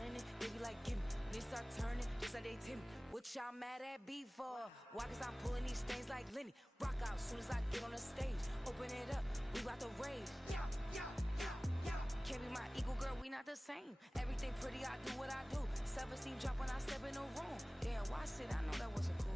earning, they be like, gimme. When they start turning, just like they timid. What y'all mad at me for? Why? Cause I'm pulling these things like Lenny. Rock out soon as I get on the stage. Open it up, we bout to rage. Yeah, yeah, yeah, yeah. Can't be my equal, girl, we not the same. Everything pretty, I do what I do. Self-esteem drop when I step in the room. Damn, watch it, I know that wasn't cool.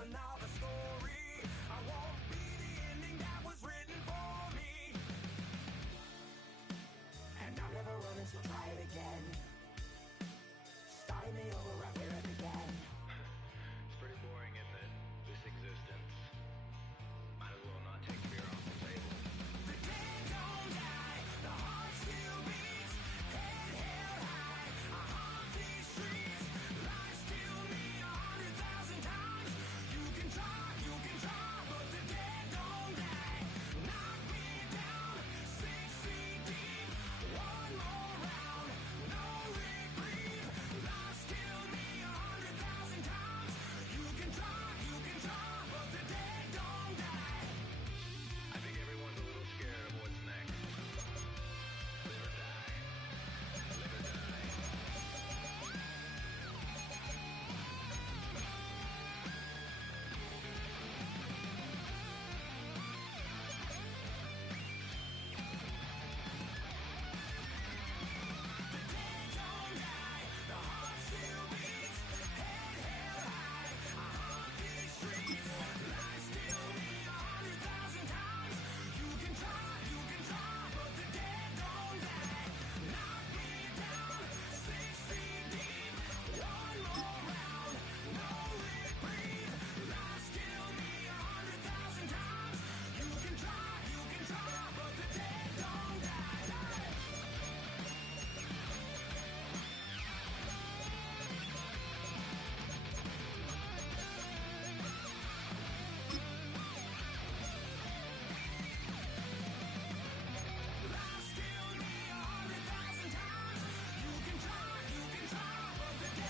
Another story. I won't be the ending that was written for me. And I'm never running, so try it again. Starting me over right where it began. It's pretty boring, isn't it? This existence. Might as well not take fear off the table. The dead don't die, the heart still beats. Head held high, I haunt these streets. Lies kill me 100,000 times. You can try, but the dead don't die. Knock me down 6 feet deep. One more round, no reprieve. Lies kill me 100,000 times. You can try, but the dead don't die. I think everyone's a little scared of what's next. Live or die. Live or die. The dead don't die, the heart still beats. Head held high, I haunt these streets. Lies kill me 100,000 times. You can try, but the dead don't die. Knock me down 6 feet deep. One more round, no reprieve. Lies kill me 100,000 times. You can try, but the dead don't die. Lies kill me 100,000 times. You can try, but the dead don't die.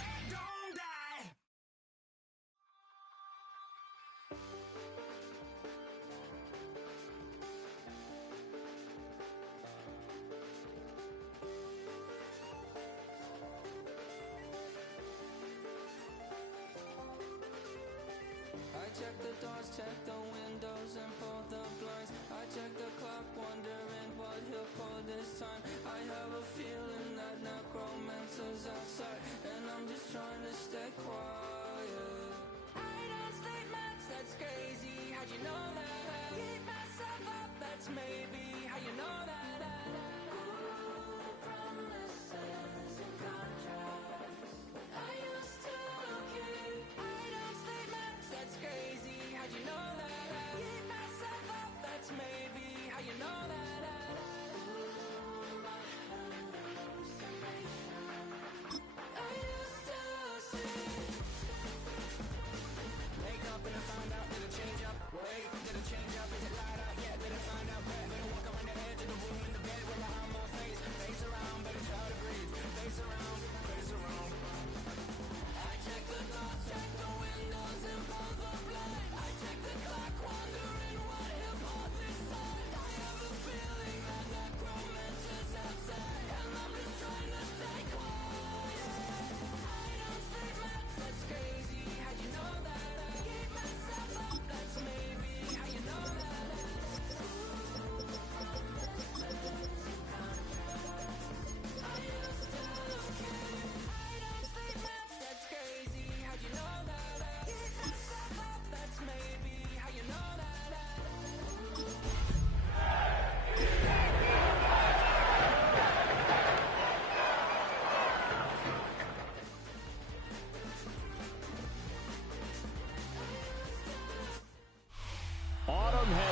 I check the doors, check the windows, and pull the blinds. I check the clock, wondering what he'll pull this time. I have a feeling that necromancer's outside, and I'm just trying to stay quiet. I don't sleep much, that's crazy. How'd you know that? Keep myself up.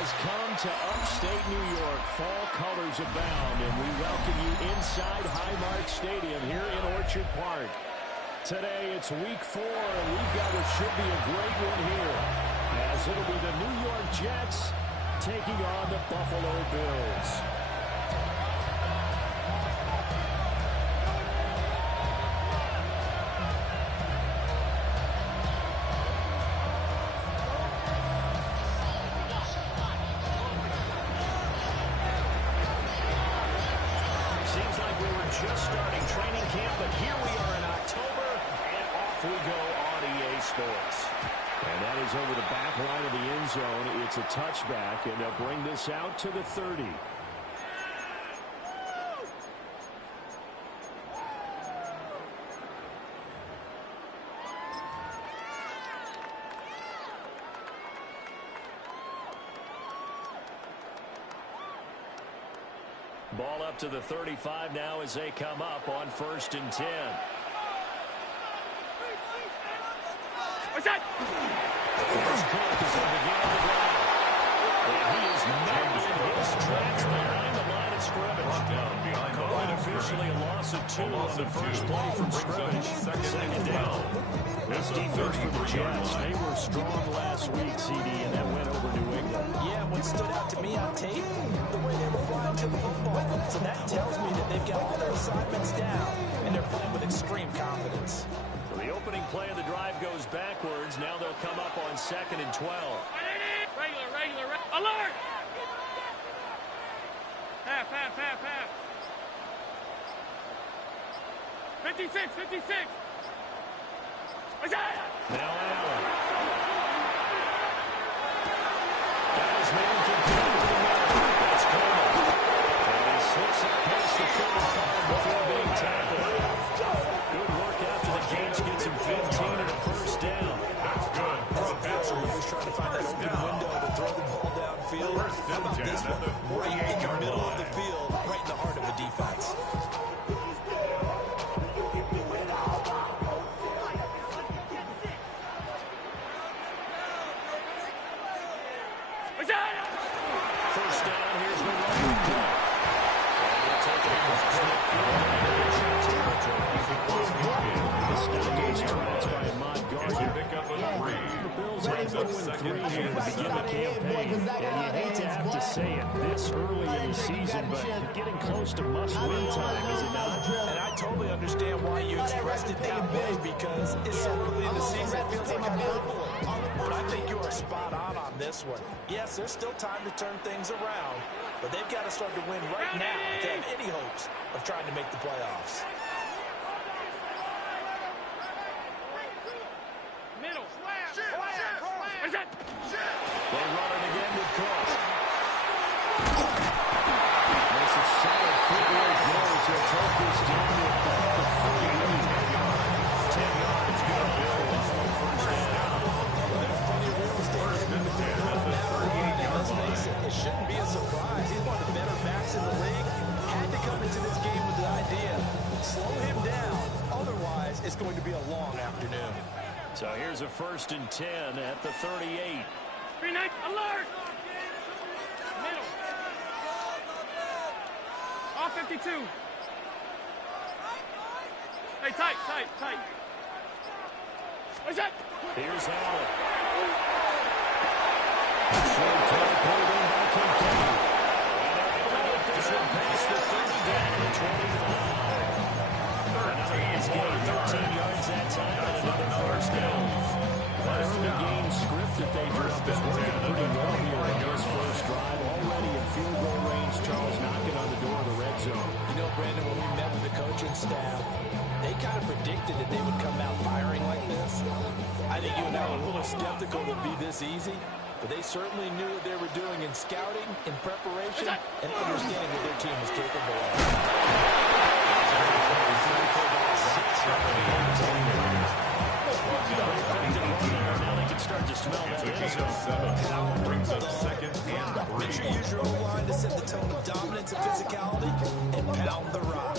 has come to upstate New York. Fall colors abound, and we welcome you inside Highmark Stadium here in Orchard Park. Today it's week 4, and we've got what should be a great one here, as it'll be the New York Jets taking on the Buffalo Bills. Just starting training camp, but here we are in October, and off we go on EA Sports. And that is over the back line of the end zone. It's a touchback, and they'll bring this out to the 30. Ball up to the 35 now as they come up on 1st and 10. What's that? First Cook is going to get on the ground. And he is not in his tracks behind the line of scrimmage. Calling officially a loss of 2 on the first play from scrimmage. Second down. This defense for the Jets, they were strong last week, CD, and that went over New England. Yeah, what stood out to me on tape, the way they were flying to the football. So that tells me that they've got all their assignments down, and they're playing with extreme confidence. So the opening play of the drive goes backwards. Now they'll come up on 2nd and 12. Regular. Alert! Half. 56. What's that? Now Allen. Guys, man can get to the middle. That's Coleman. And he slips up past the 35 before being tackled. Good work after the catch. Gets him 15 and a first down. That's good. Always trying to find that open window to throw the ball downfield. How about this one? Right in the middle of the field, right in the heart of the defense. First down, here's the running back. And we'll take it across the Stockades tries by Ahmad Gardner. Pick up a 3. The Bills are 0-3 here to begin the campaign. And you hate to have to say it this early in the season, but getting close to must-win time, is it not? And I totally understand why you expressed it that way, because it's so early in the season, it feels like hyperbole. But I think you are spot on this one. Yes, there's still time to turn things around, but they've got to start to win right now to have any hopes of trying to make the playoffs. Middle. What's that? They run it again with Cook. Makes a solid footwork goals. He'll take this down to about the 48. 10 yards. Good. First down. There's plenty of real estate in the field. Let's face it, it shouldn't be a surprise. He's one of the better backs in the league. Had to come into this game with the idea, slow him down. Otherwise, it's going to be a long afternoon. So here's a 1st and 10 at the 38. 3-9, alert! Middle. Off 52. Hey, tight. What's that? Here's Allen. Short play pulled in by Kincaid. And they're able to get this one past the 30 down to 25. Another hands gain, 13 yards that time, and another first down. That early game script that they drew up is working pretty well here on this first drive. Already in field goal range, Charles knocking on the door of the red zone. You know, Brandon, when we met with the coaching staff, they kind of predicted that they would come out firing like this. I think you and I were a little skeptical it would be this easy, but they certainly knew what they were doing in scouting, in preparation, and understanding what their team was capable of. Now they can start to smell that. Brings up 2nd and 3. Make sure you use your O-line to set the tone of dominance and physicality and pound the rock.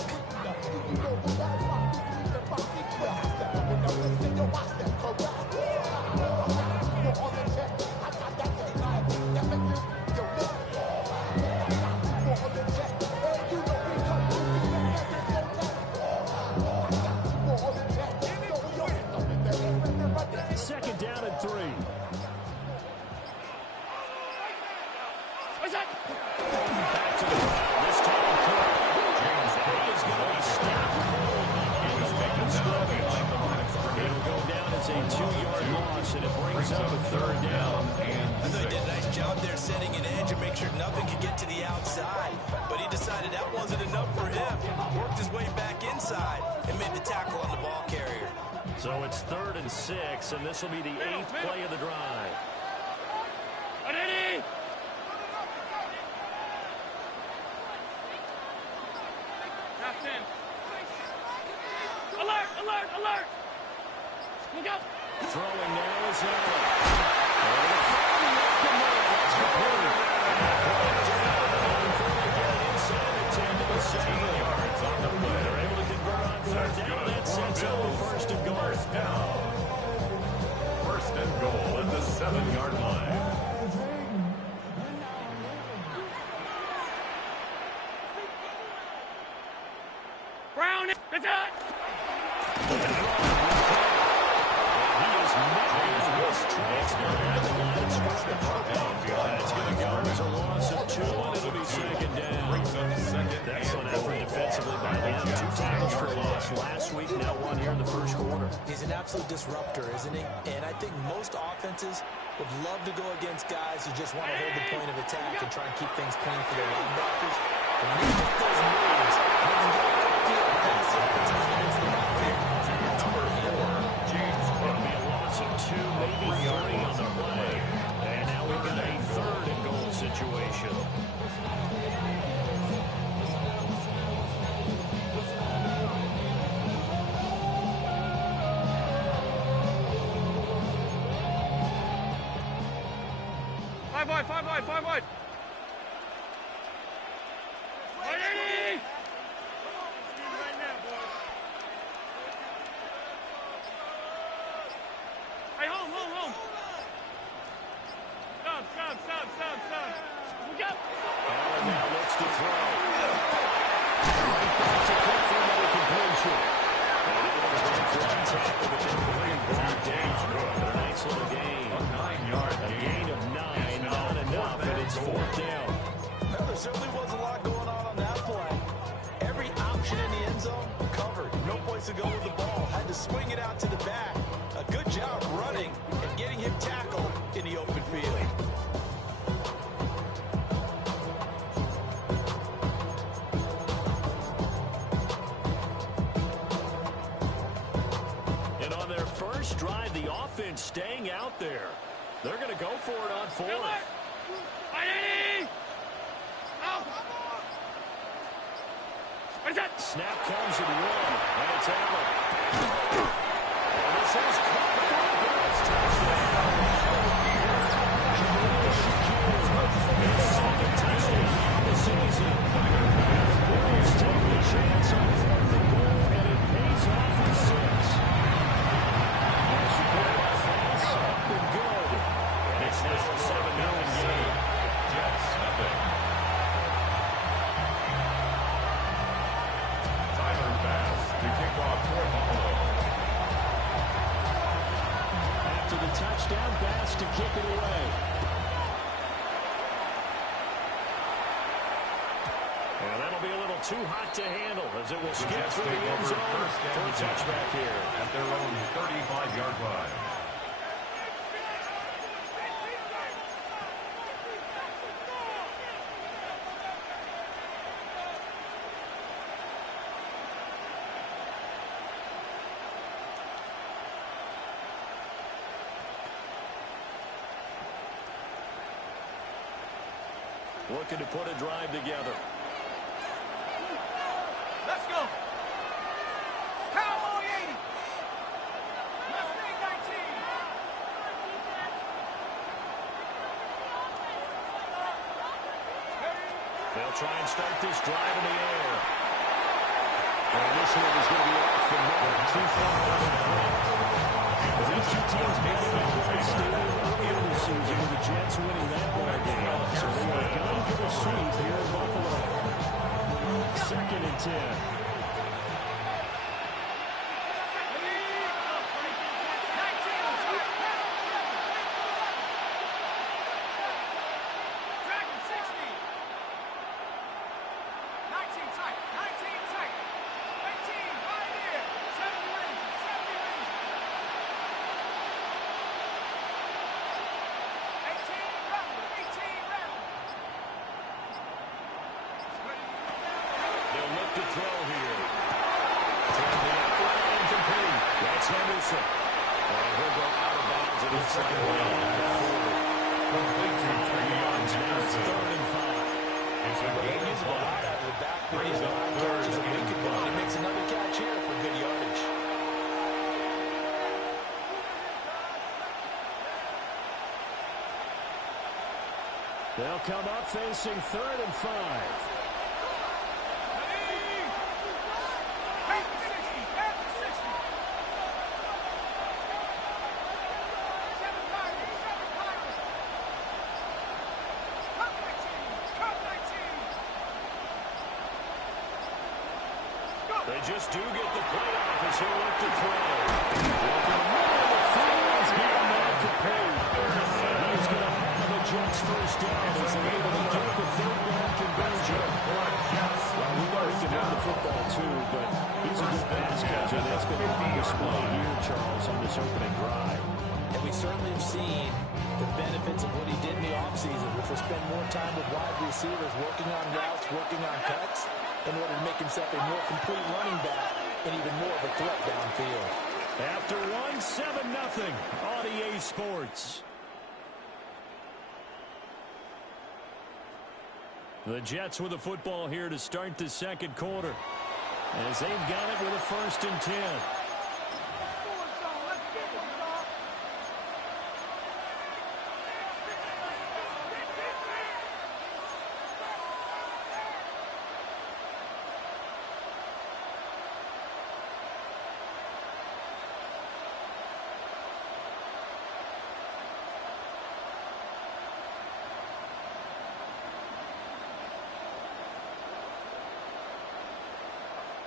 So it's 3rd and 6, and this will be the 8th play of the drive. Alert, alert, alert! Look out! Throwing now is Allen. That's complete. Inside the 10 to the 7 yards on the play. They're able to convert on 3rd down. That sets up the 1st and goal. First and goal at the 7-yard line. Brown, it's out! That's going to go as a loss of 2, and it'll be 2nd down. Excellent effort defensively by him. 2 tackles for loss last week, now 1 here in the 1st quarter. He's an absolute disruptor, isn't he? And I think most offenses would love to go against guys who just want to hold the point of attack and try and keep things clean for their linebackers. And when he makes those moves, they can get out of the field, pass the offensive line into the backfield. Number 4, James It'll be a loss of 2, maybe 3 on the play. And now we've got a 3rd and goal situation. Five wide. Hey, home. Stop. Look out. Allen now looks to throw. Right back to Cook for another completion. One tackle, but then brought down. A nice little gain. A 9-yard Gain of 9, not enough, and it's 4th down. Well, there certainly was a lot going on that play. Every option in the end zone covered. No place to go with the ball. Had to swing it out to the back. A good job running and getting him tackled in the open field. And on their first drive, the offense staying out there. They're going to go for it on 4th. Snap comes at 1, and it's Allen. And this is caught for a Bills touchdown. His 2nd touchdown of the season. Bills take the chance on 4th and goal, and it pays off for 6. That's up and good. And it's now a 7-0 game. Jets, nothing. To kick off for Buffalo. After the touchdown pass to kick it away. And that'll be a little too hot to handle as it will skip through the end zone for a touchback here. At their own 35-yard line. Looking to put a drive together. Let's go. Cowboy 80. Mustang 19. They'll try and start this drive in the air. And this one is going to be off the mark. Too far out in front. These two teams made it back to the stadium earlier this season with the Jets winning that ball game. So they are going for the sweep here in Buffalo. 2nd and 10. To throw here. From the outside incomplete. That's Henderson. And he'll go out of bounds at inside the line at the 40. 5 yards now. It's 3rd and 5. It's a He gain gets of a lot 5. out of the backfield. Brings up 3rd Catches a and week ago. 5. He makes another catch here for good yardage. They'll come up facing 3rd and 5. They just do get the play off as he'll look to throw. Looking right in the field as being mad to pay. He's going to have the Jets first down as they're able to get the 3rd down conversion. Well, we know he can run the football too, but he's a good pass catcher. That's been on display here, Charles, on this opening drive. And we certainly have seen the benefits of what he did in the offseason, which was spend more time with wide receivers, working on routes, working on cuts, in order to make himself a more complete running back and even more of a threat downfield. After 1-7-0 on EA Sports. The Jets with the football here to start the second quarter, as they've got it with a 1st and 10.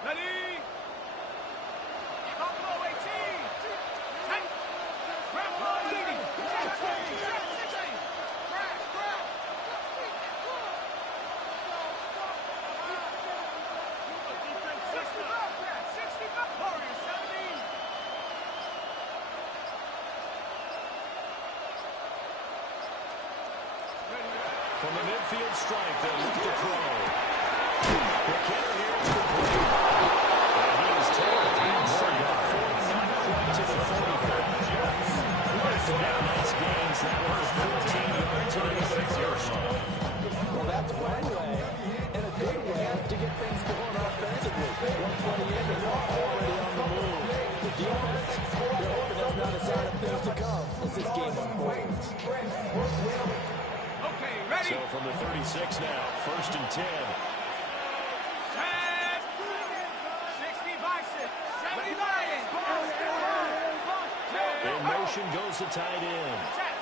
Ready? Top low 18. 10. Grab low 80. 16. Grab. Defense 60 back. 60 back. Warriors 17. From the midfield strike, they look to throw. The kicker here is complete. And he is taken inside the 40, not quite to the 45. Nice gains. That was 14 yards and another first. Well, that's one way and a good way to get things going offensively. 120 in and already on the move. The defense, they're hoping that's not a sign of things to come as this game unfolds. Okay, ready? So from the 36 now, 1st and 10. 60 bicep. 70 lion. In motion goes the tight end. Check.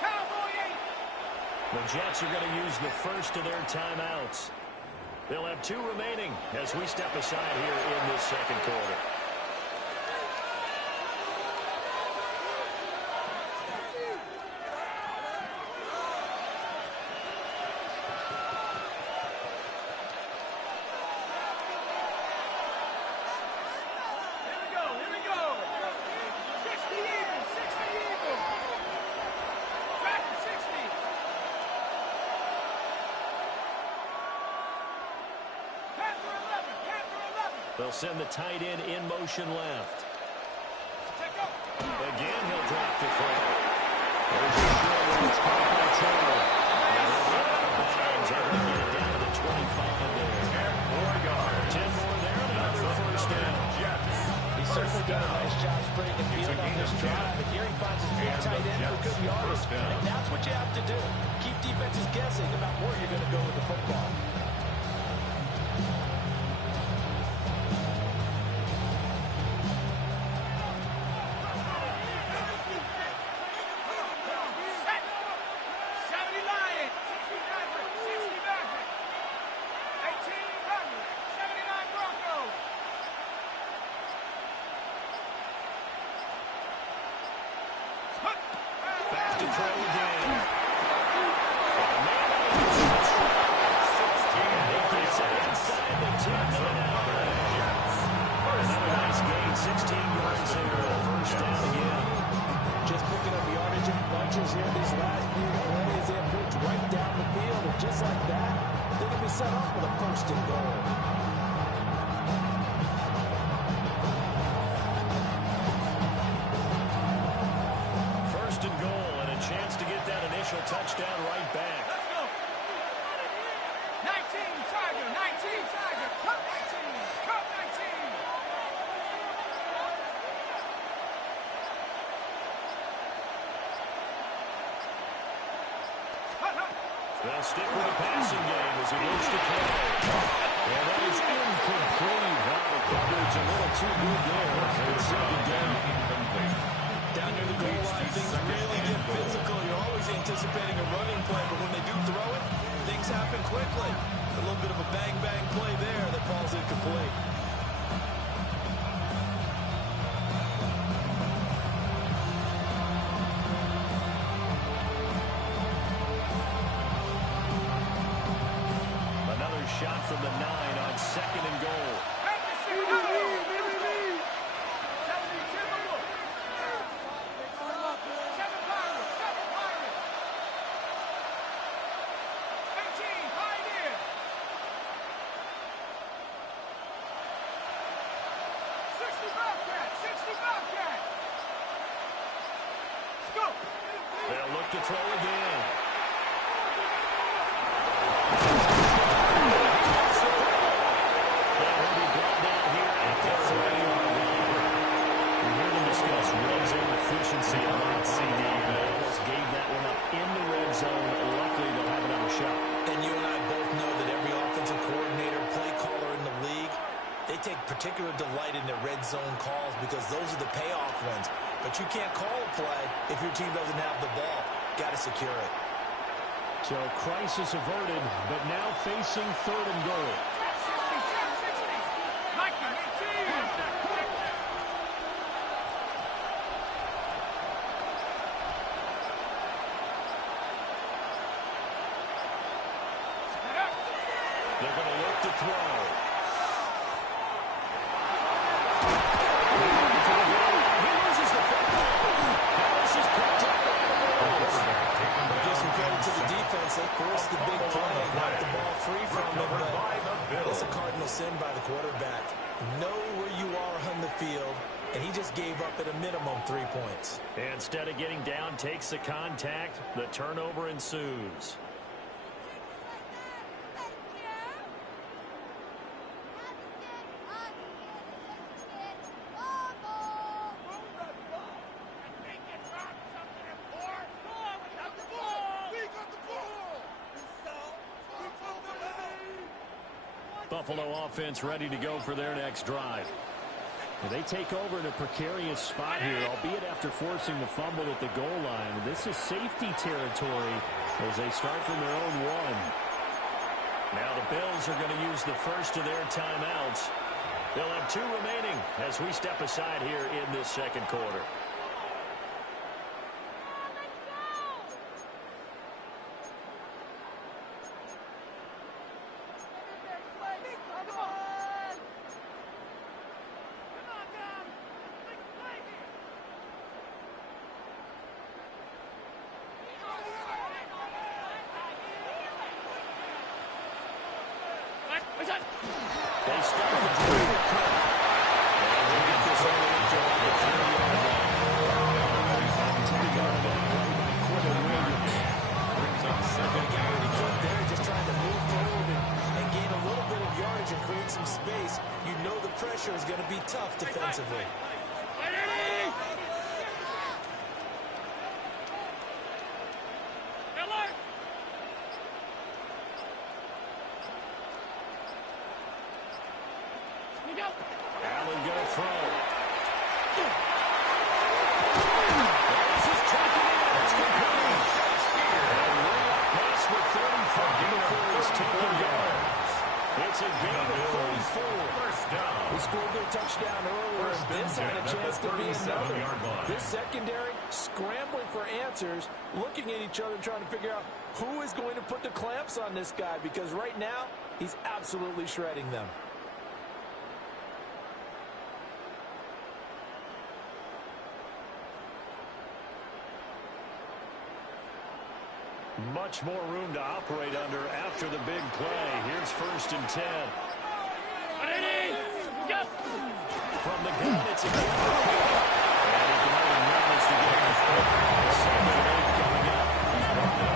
Cowboy 8. The Jets are going to use the first of their timeouts. They'll have 2 remaining as we step aside here in this second quarter. Here we go. 60 Eagle. Tractor 60. Panther 11. They'll send the tight end in motion left. Check up. Again, he'll drop the throw. There's a throw, and it's caught by Taylor. And he'll run out of bounds. They're going to get it down to the 25 there. 10 more yards. 10 more there, and another first down. He's certainly done a nice job spreading the field on this drive, but here he finds his big tight end for good yardage. And that's what you have to do. Keep defenses guessing about where you're going to go with the football. Back to throw again. He gets it inside the 10 to the another nice gain, 16 yards there. First down again. Just picking up yardage in bunches here these last few plays. They approach right down the field, and just like that, they can be set up with a first and goal. initial touchdown right back. Let's go. 19, Tiger. 19, Tiger. Cut 19. Cut 19. They'll stick with the passing game as he looks to throw. And that is incomplete. Wow, the coverage a little too good there. And it's second down. Down near the goal line, things really get physical. You're always anticipating a running play, but when they do throw it, things happen quickly. A little bit of a bang-bang play there that falls incomplete. Another shot from the 9 on second and goal. They'll look to throw again. That will be brought down here at the 30-yard line. We heard them discuss red zone efficiency on that CD, and they almost gave that one up in the red zone. Luckily, they'll have another shot. And you and I both know that every offensive coordinator, play caller in the league, they take particular delight in their red zone calls because those are the payoff ones. But you can't call a play if your team doesn't have the ball. Got to secure it. So crisis averted, but now facing third and goal. They're going to look to throw. He loses the football. Harris is picked up. Give some credit to the defense. They forced the big play, knocked the ball free from them, but it's a cardinal sin by the quarterback. Know where you are on the field, and he just gave up at a minimum 3 points. Instead of getting down, takes the contact. The turnover ensues. Buffalo offense ready to go for their next drive. Well, they take over in a precarious spot here, albeit after forcing the fumble at the goal line. This is safety territory as they start from their own 1. Now the Bills are going to use the first of their timeouts. They'll have 2 remaining as we step aside here in this second quarter. They start the drive. And we'll get this all into the 30-yard line. Taken on that play by Quentin Williams. Brings up second down. They're just trying to move forward and gain a little bit of yardage and create some space. You know the pressure is going to be tough defensively. Allen going to throw. This is taken in. It's complete. And way up past the 35 before it's taken down. It's a gain of 34. First down. They scored their touchdown earlier, and this had a chance to be another. This secondary scrambling for answers, looking at each other, trying to figure out who is going to put the clamps on this guy, because right now, he's absolutely shredding them. Much more room to operate under after the big play. Here's 1st and 10. From the gun, it's a good and he can only manage to get the second and 8 coming up. He's brought it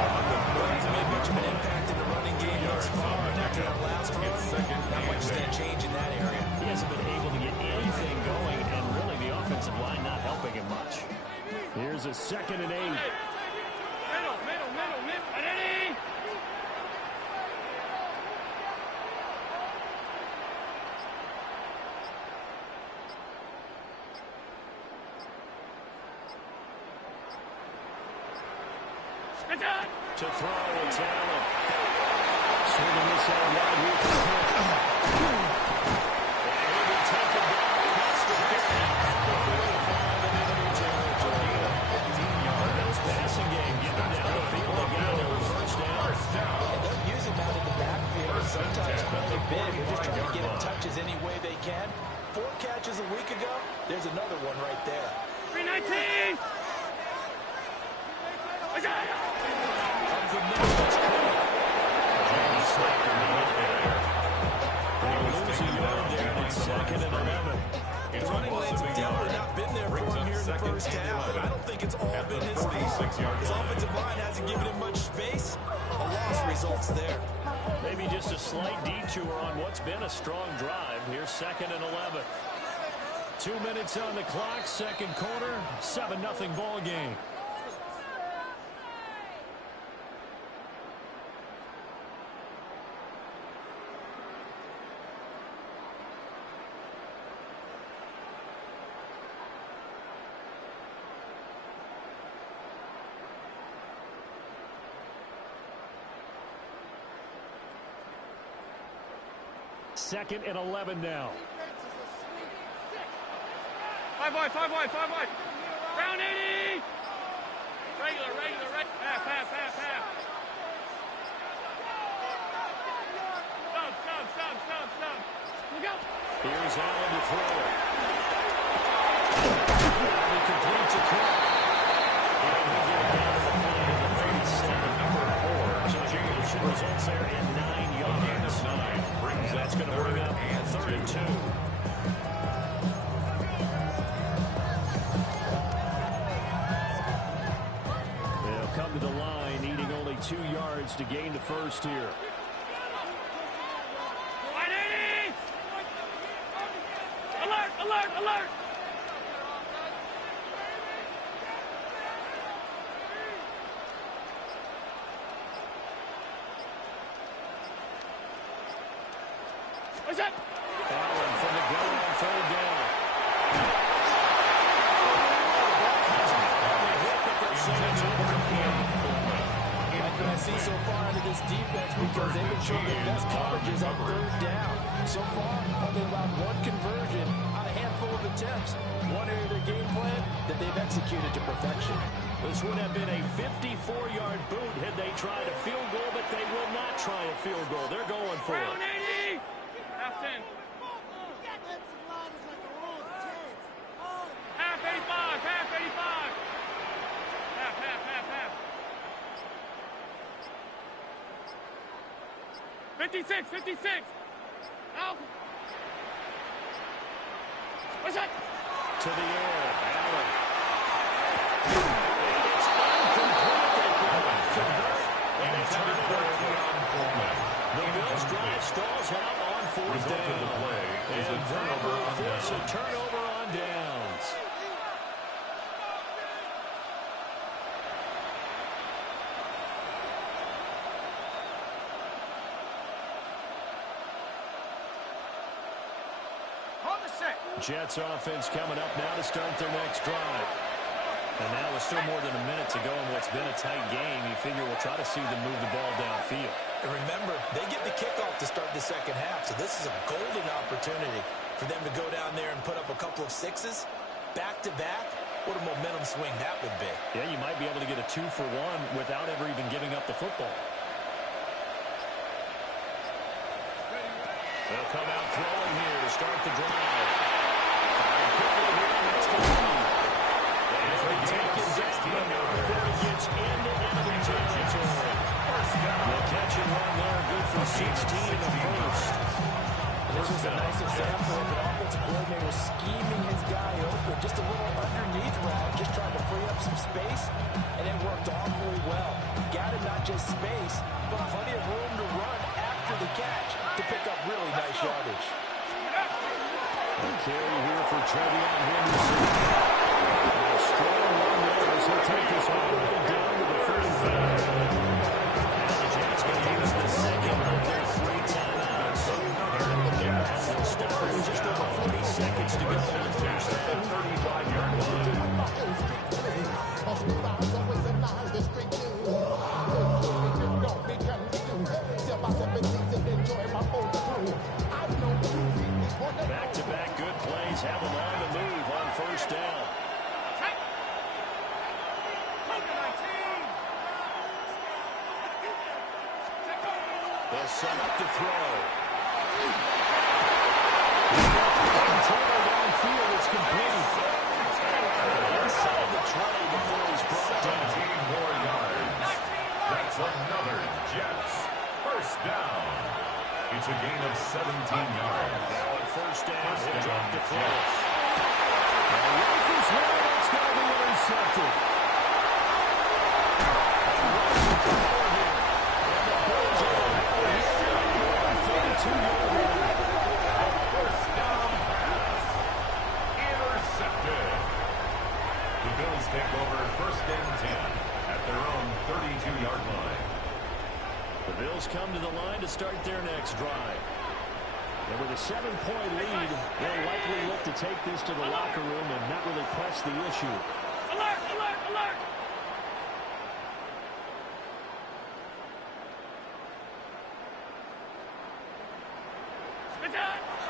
Here's a 2nd and 8. Middle. Ready? To throw, it's Allen. Swinging this out wide here for Cook. And he will take it down across the 50, the 45, and enemy territory. 15 yards. This passing game, get them down the field. They got their first down. And they'll use him out in the backfield. Sometimes quite a bit. They're just trying to get him touches any way they can. 4 catches a week ago. There's another one right there. 319. The running lanes have definitely not been there for him here in the first half, and I don't think it's all been his fault. His offensive line hasn't given him much space. A loss results there. Maybe just a slight detour on what's been a strong drive. Here's 2nd and 11. 2 minutes on the clock, second quarter, 7-0 ball game. Second and 11 now. 5 wide. Round 80. Regular. Half. Stop. Look out. Here's Allen to throw. He completes a Cook. And he'll get it down to the play of the 37, number 4. So completion results there in 9 yards. That's going to bring up 3rd and 2. They'll come to the line, needing only 2 yards to gain the first here. 180. Alert. What's that? Allen from the gun on 3rd down. Like what I see so far out of this defense, because they've been showing their best coverages on 3rd down. So far, only allowed 1 conversion on a handful of attempts. One area of their game plan that they've executed to perfection. This would have been a 54-yard boot had they tried a field goal, but they will not try a field goal. They're going for Round it. 80. Half 10. Half 85. Half. 56. Out. What's that? To the air, Allen. It's incomplete. And it's the Bills drive stalls out on 4th down. And that will force a turnover on downs. Jets offense coming up now to start their next drive. And now with still more than a minute to go in what's been a tight game, you figure we'll try to see them move the ball downfield. And remember, they get the kickoff to start the second half, so this is a golden opportunity for them to go down there and put up a couple of 6s back-to-back. What a momentum swing that would be. Yeah, you might be able to get a 2-for-1 without ever even giving up the football. They'll come out throwing here to start the drive. Firing quickly here, and that's complete. And they take it down before he gets into enemy territory. The catch and run there, good for 16 in the first. This is a nice example of an offensive coordinator scheming his guy open. Just a little underneath route, just trying to free up some space, and it worked awfully well. Got him not just space, but plenty of room to run after the catch to pick up really nice yardage. A carry here for Trevion Henderson. A strong run there as he All set up to throw. Downfield is complete. Inside the 20 before he's brought down. 17 more yards. That's another Jets first down. It's a gain of 17 yards. Now at first down, he'll drop the close. And rifles one, that's going to be intercepted. And rushing power here. And the Bills are going to have a 32-yard line. First down pass. Intercepted. The Bills take over first and 10 at their own 32-yard line. The Bills come to the line to start their next drive. And with a 7-point lead, they'll likely look to take this to the locker room and not really press the issue. Alert, alert, alert!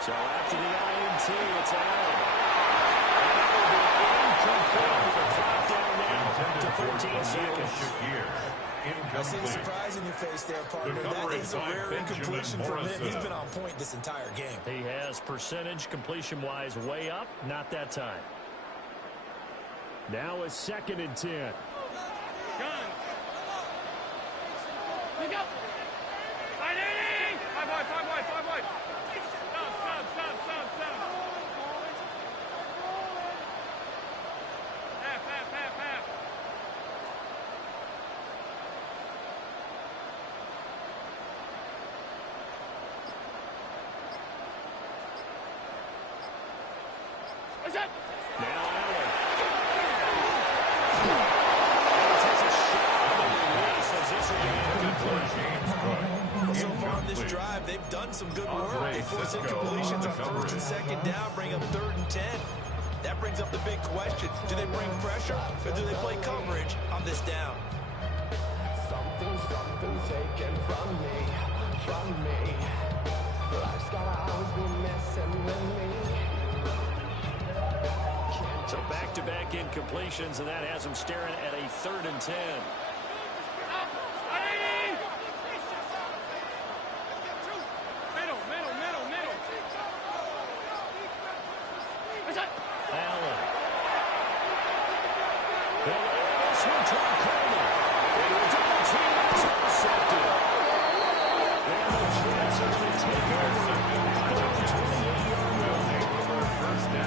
So after the INT, it's Allen. Incomplete. The clock down now to 13 seconds. I see the surprise in your face there, partner. That is a rare incompletion from him. He's been on point this entire game. He has percentage completion-wise way up, not that time. Now a 2nd and 10. Gun. Pick up. 580. 5 wide, 5 wide, 5 wide. Stop. Half. What's up? Now Allen. Takes a shot on the release as this will be incomplete. So far on this drive, they've done some good work. They force incompletions on 1st and 2nd down, bring up 3rd and 10. That brings up the big question. Do they bring pressure or do they play coverage on this down? Something taken from me. Life's gotta always be messing with me. So back-to-back incompletions, and that has him staring at a 3rd and 10. Allen. They'll air this one to Coleman. It was double team. It's intercepted. And the Jets are going to take over at their own 28-yard line.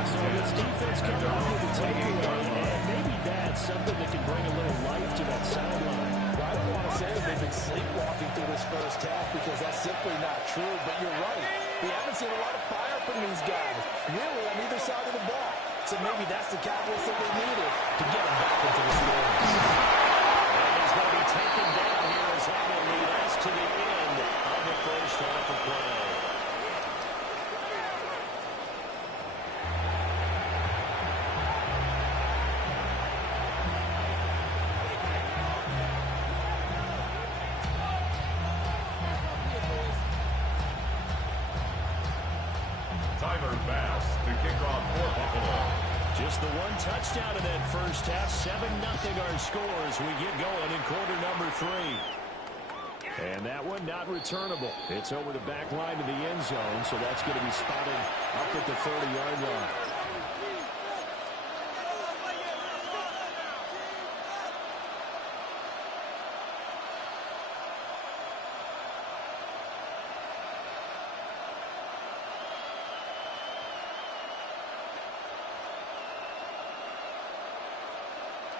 So this defense coming up with a takeaway, and maybe that's something that can bring a little life to that sideline. I don't want to say that they've been sleepwalking through this first half because that's simply not true, but you're right. We haven't seen a lot of fire from these guys, really, on either side of the ball. So maybe that's the catalyst that they needed to get them back into this game. And he's going to be taken down here as that will lead us to the end of the first half of play. Tyler Bass to kick off for Buffalo. Just the one touchdown in that first half. 7-0 our scores. We get going in quarter number 3. And that one not returnable. It's over the back line of the end zone, so that's going to be spotted up at the 30-yard line.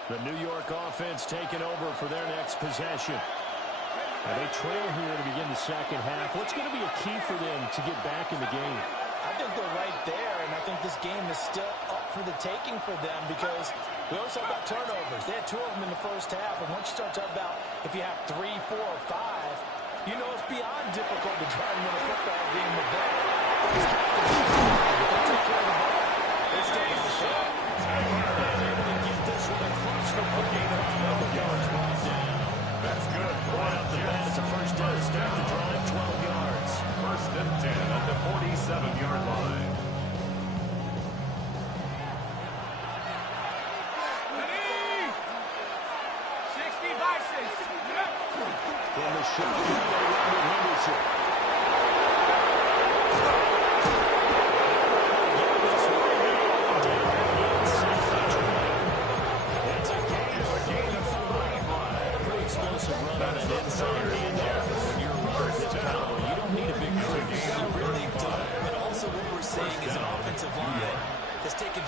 The New York offense taking over for their next possession. And they trail here to begin the second half. What's going to be a key for them to get back in the game? I think they're right there, and I think this game is still up for the taking for them because we always talk about turnovers. They had 2 of them in the first half, and once you start talking about if you have 3, 4, or 5, you know it's beyond difficult to try and win a football game with that. They take care of the ball. They still get the shot. This one across the 45 yards brought down. That's good. Right off the bat, it's a first down to start the drive, 12 yards. 1st and 10 at the 47-yard line. Ready? 60 by 60. From the shotgun, they run with Henderson.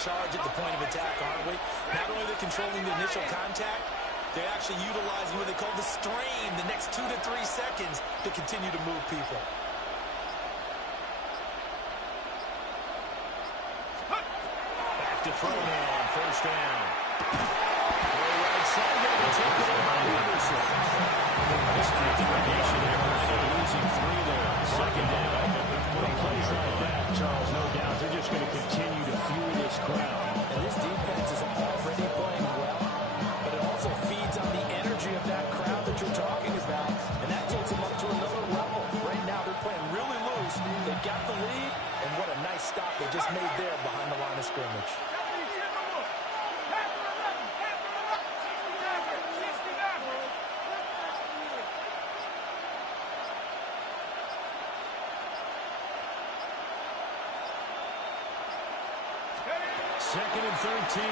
Charge at the point of attack, aren't we? Not only are they controlling the initial contact, they're actually utilizing what they call the strain the next 2 to 3 seconds to continue to move people. Back to throw now on first down. Throw right side, going to take it in by Anderson. Nice determination there, losing 3 there. Second down. With plays like that, Charles, no doubt, they're just going to continue to fuel this crowd. And this defense is already playing well, but it also feeds on the energy of that crowd that you're talking about, and that takes them up to another level. Right now, they're playing really loose. They've got the lead, and what a nice stop they just made there behind the line of scrimmage. Second and 13.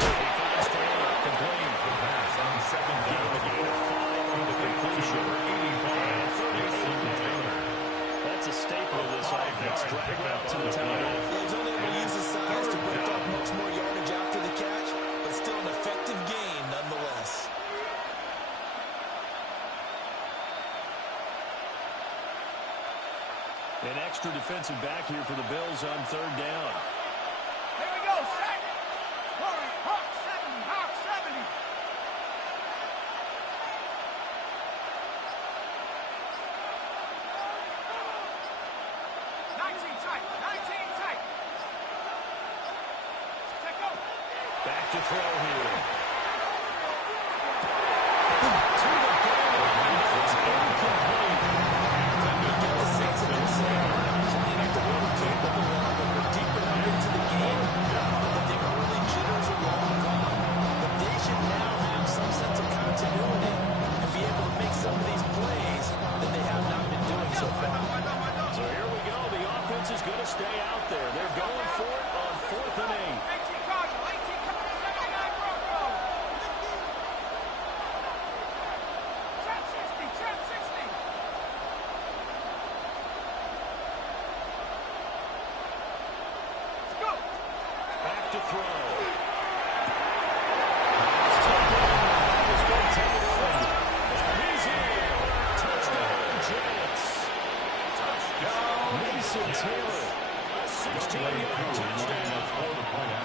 Fast forward, complete. The pass on second down. The completion, 85-36. That's a staple of this offense. Drag out to the tight end. He's only able to use his size to break off much more yardage after the catch, but still an effective gain nonetheless. An extra defensive back here for the Bills on third down. Here we go, set. Hurry, Hawk 70, Hawk 70. Back to throw here.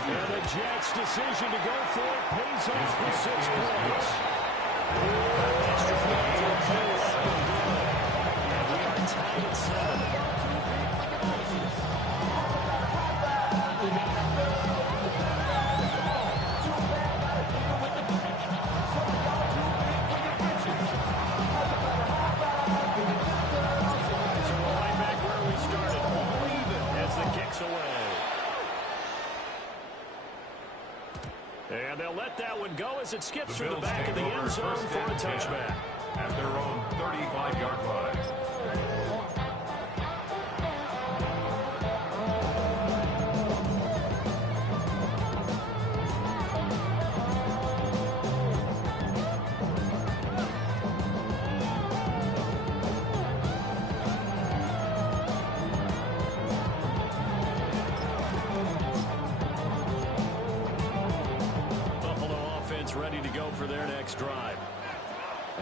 And the Jets' decision to go for it pays off for 6 points. Extra point to play up and good. And we are tied at 7. So right back where we started, all even as the kick's away. And they'll let that one go as it skips through the back of the end zone for a touchback. At their own 35-yard line. Ready to go for their next drive.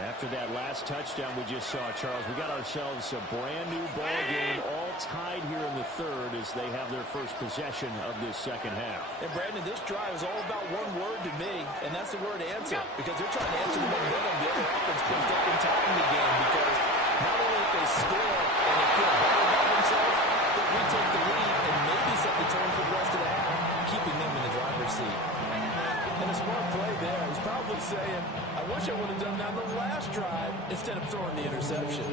After that last touchdown we just saw, Charles, we got ourselves a brand new ball game, all tied here in the third as they have their first possession of this second half. And Brandon, this drive is all about one word to me, and that's the word answer, because they're trying to answer the momentum the other offense picked up in time in the game, because not only if they score and they feel better about themselves, but we take the lead and maybe set the tone for the rest of the half, keeping them in the driver's seat. And a smart play there. He's probably saying, I wish I would have done that on the last drive instead of throwing the interception.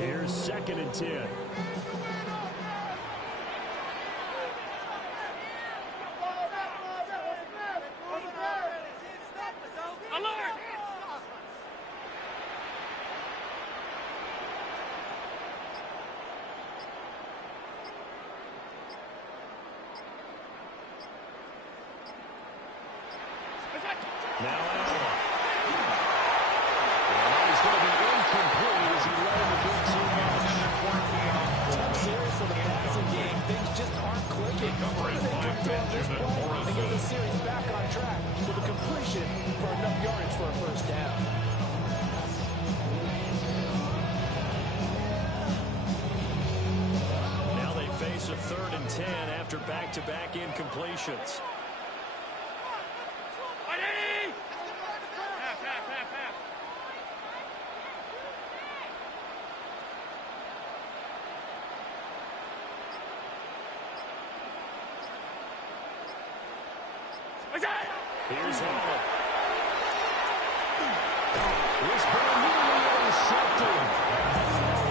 Here's 2nd and 10. Alert! It's a 3rd and 10 after back-to-back incompletions. Here's Allen. This ball nearly intercepted.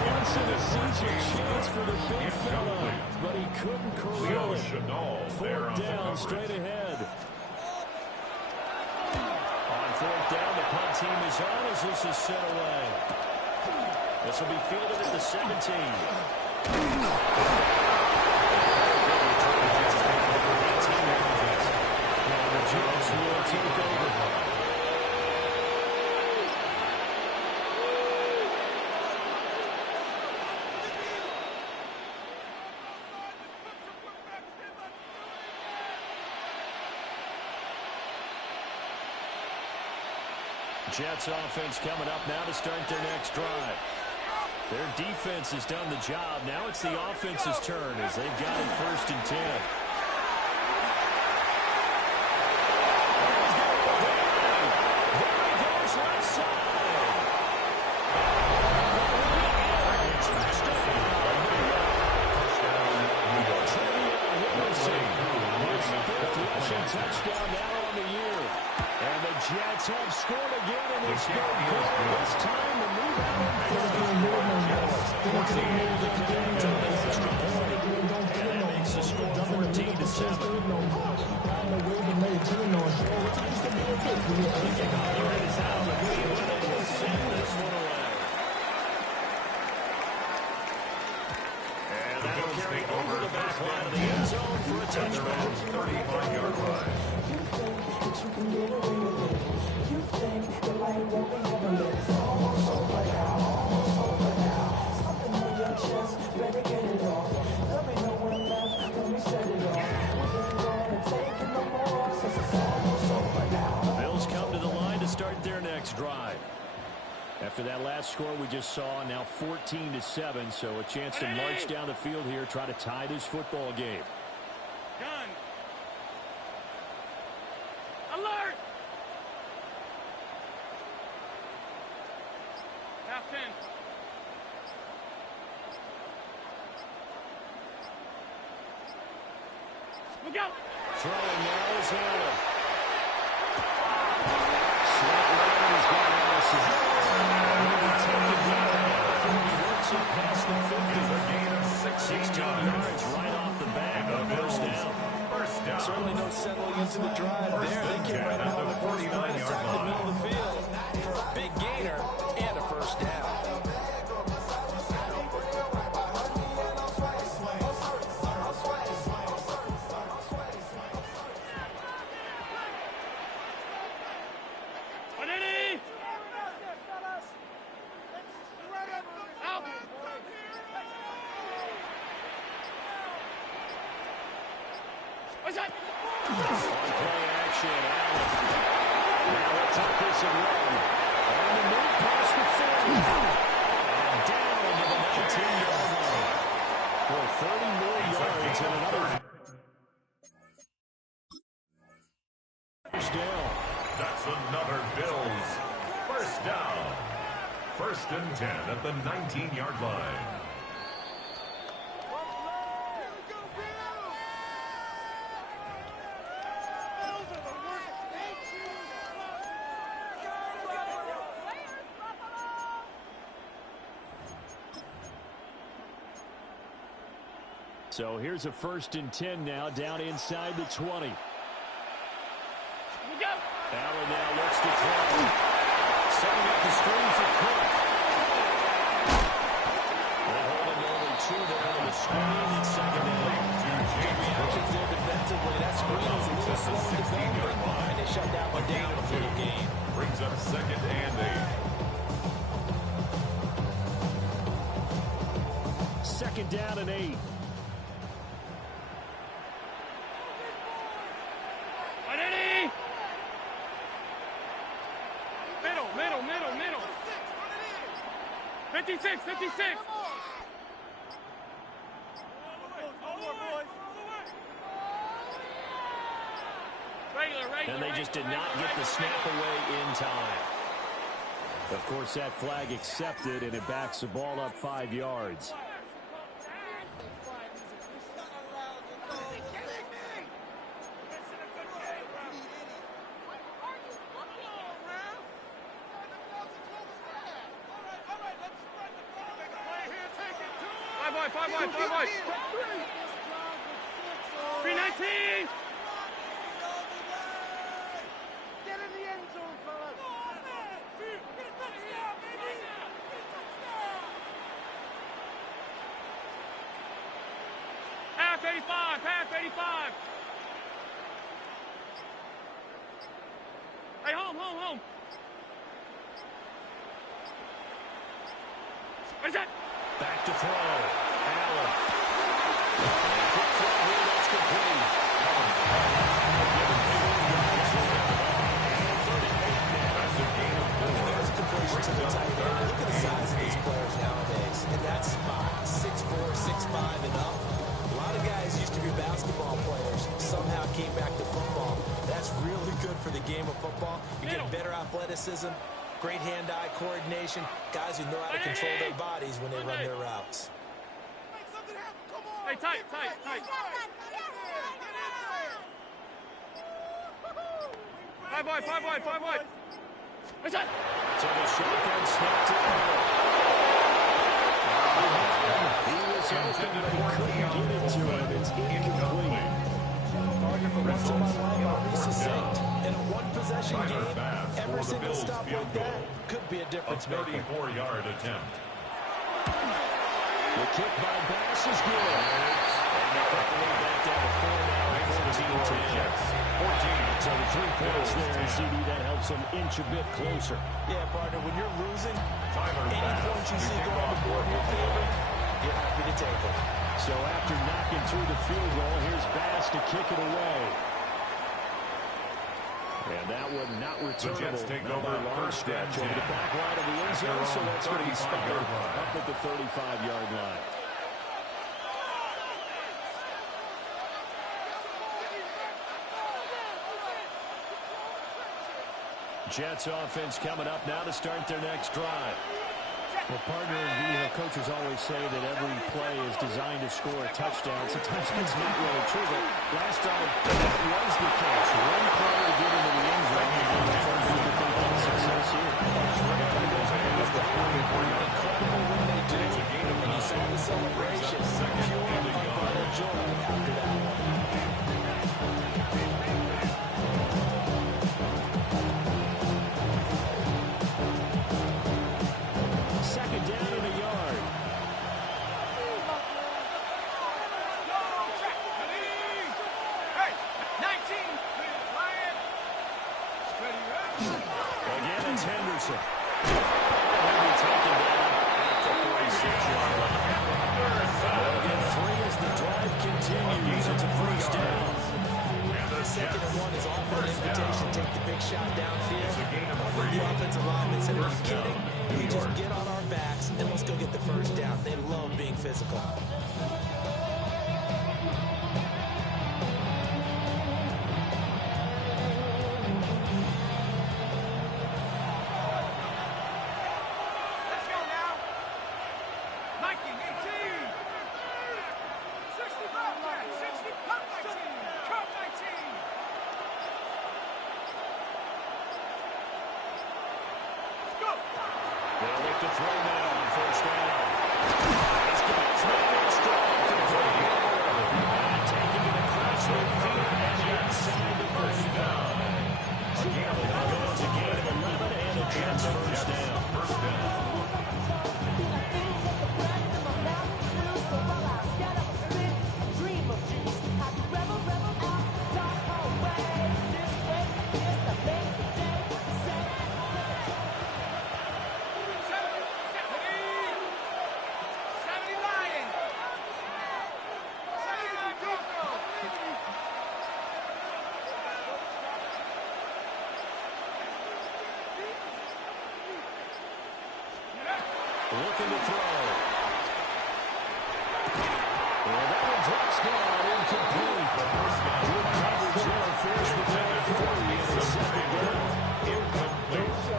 Wilson sees a chance for the big fella, but he couldn't corral it. 4th down, straight ahead. On 4th down, the punt team is on as this is set away. This will be fielded at the 17. The Jets will take over. Jets offense coming up now to start their next drive. Their defense has done the job. Now it's the offense's turn as they've got it 1st and 10. Touchdown now on the year. And the Jets have scored again in this game. This time the move out in front. The connect on the extra point. And that makes the score 14-7. Is out on the field and they will send this one away. And that'll carry over the back line of the end zone for a touchdown. 35-yard line. Bills come to the line to start their next drive. After that last score we just saw, now 14-7, so a chance to march down the field here, try to tie this football game. Gun. Alert! Half 10. Look out! Throwing now is Allen. Slot line has got Allison. He works it past the 50. A gain of 16 yards right off the bat. First down. Certainly no settling into the drive there. They came right out on the 49-yard line. The middle of the field for a big gainer and a first down. What's that? On play action, Allen. Now he'll take this and run. On the move past the 30. And down to the 19-yard line. For 30 more yards and another first down. That's another Bills first down. 1st and 10 at the 19-yard line. So here's a 1st and 10 now, down inside the 20. Allen now looks to throw. Setting up the screen for Cook. They're holding only 2 there on the screen in 2nd down. Reactions there defensively. That screen was a little slow to develop. And they shut down the down a little game. Brings up 2nd and 8. 2nd down and 8. Middle. 56. And they just did not get the snap away in time. Of course, that flag accepted, and it backs the ball up 5 yards. Five wide. 319. Get in the end zone, fellas. Get a touchdown, baby. Get a touchdown. Half 85. Hey, home. What is that? Back to throw. Allen. Quick throw here, that's complete. There's a completion to the tight end. Look at the size of these players nowadays. And that spot, 6'4", 6'5", and up. A lot of guys used to be basketball players, somehow came back to football. That's really good for the game of football. You get better athleticism, great hand-eye coordination, guys who know how to control their bodies when they run their routes. Make something happen. Come on. Hey, tight. Five wide. What's that? So the shotgun snap to He was open, but he couldn't get it to him. It's incomplete. Partner for once in my life, I'll be succinct. In a one-possession game, every single stop like that could be a difference maker. 34-yard attempt. The kick by Bass is good. And they cut the lead back down to 4 now. 14. So the 3 points there, and CD, that helps them inch a bit closer. Yeah, partner, when you're losing, any points you see going on the board in your favor, you're happy to take them. So after knocking through the field goal, here's Bass to kick it away. And that one not returnable. Take over over long stretch over the back line of the end zone, so that's going to be spotted up at the 35-yard line. Jets offense coming up now to start their next drive. Well, partner, coaches always say that every play is designed to score a touchdown. Sometimes that's not really true, but last drive, that was the case. One play to get into the end zone, and they've had success here. Incredible when they do, and you saw the celebration. Pure unbridled joy after that one. Second down and a yard. Hey, 19. Again, it's Henderson. He'll be taken down at the 46-yard line. They'll get 3 as the drive continues. It's a first down. Second and 1 is often an invitation. Take the big shot downfield. The offensive lineman said, are you kidding? We just get on our backs and let's go get the first down. They love being physical. Let's go now. 19, 18. 65, 60, come 19. Come 19. Let's go. They'll look to throw now on first down. He's got it. Smith strong for three. And taking to the crossroad field and inside the first down. Goes a gain of 11 and a Jets first down. Looking to throw. Well, that one drops down incomplete. Good coverage interferes with number 3 in the second down.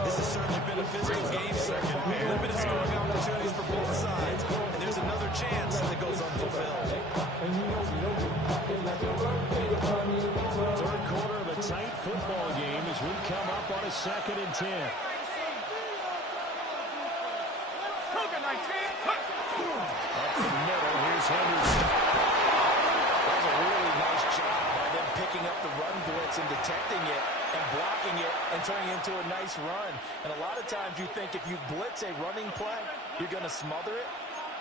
This has certainly been a physical game so far. Limited scoring opportunities for both sides. And there's another chance that goes unfulfilled. Third quarter of a tight football game as we come up on a 2nd and 10. Up the middle, here's Henderson. That was a really nice job by them picking up the run blitz and detecting it and blocking it and turning it into a nice run. And a lot of times you think if you blitz a running play, you're going to smother it.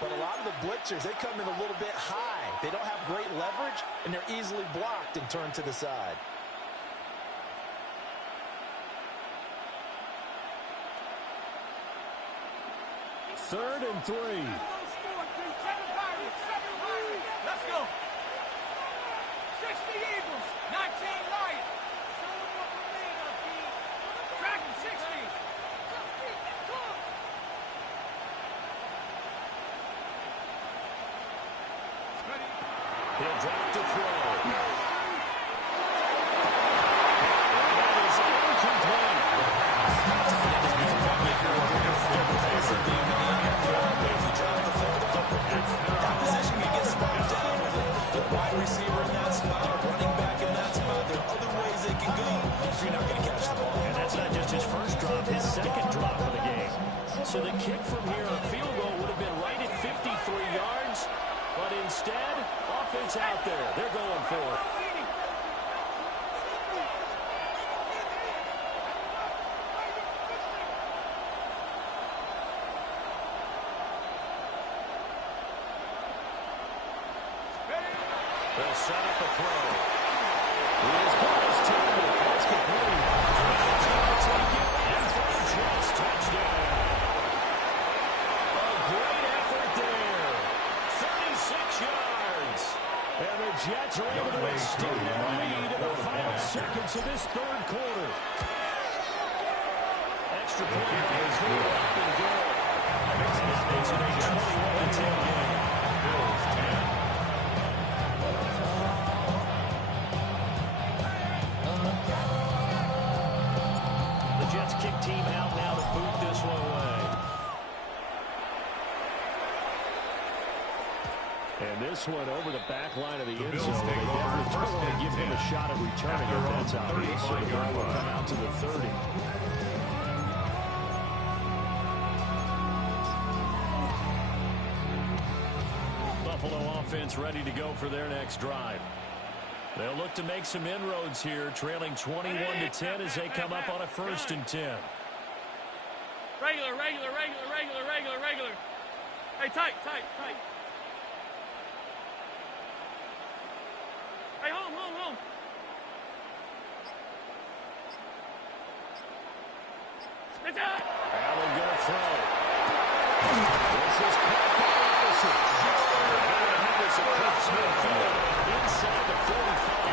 But a lot of the blitzers, they come in a little bit high. They don't have great leverage, and they're easily blocked and turned to the side. Third and 3. Let's go. 60 Eagles, 19 Lions. Dragon 60. He'll drop to throw. That is incomplete. That position can get spot down with a wide receiver in that spot, running back in that spot. There are other ways they can go if you're not going to catch the ball. And that's not just his first drop, his second drop of the game. So the kick from here, a field goal, would have been right at 53 yards. But instead, offense out there. They're going for it. They'll set up a throw. He has got his target. That's complete. Take it, and for the Jets, touchdown. A great effort there. 36 yards. And the Jets are able to extend their lead in the final seconds of this third quarter. Extra point is good up and good. And that makes it a 21-10 game. Bills 10. Kick team out now to boot this one away. And this one over the back line of the end zone. They definitely don't want to give him a shot at returning it. That's obvious. So the ball will come out to the 30. Buffalo offense ready to go for their next drive. They'll look to make some inroads here, trailing 21-10 as they come up on a 1st and 10. Regular. Hey, tight. Hey, home. It's out. Allen gonna throw. This is caught by Anderson. Henderson clips midfield inside the 45.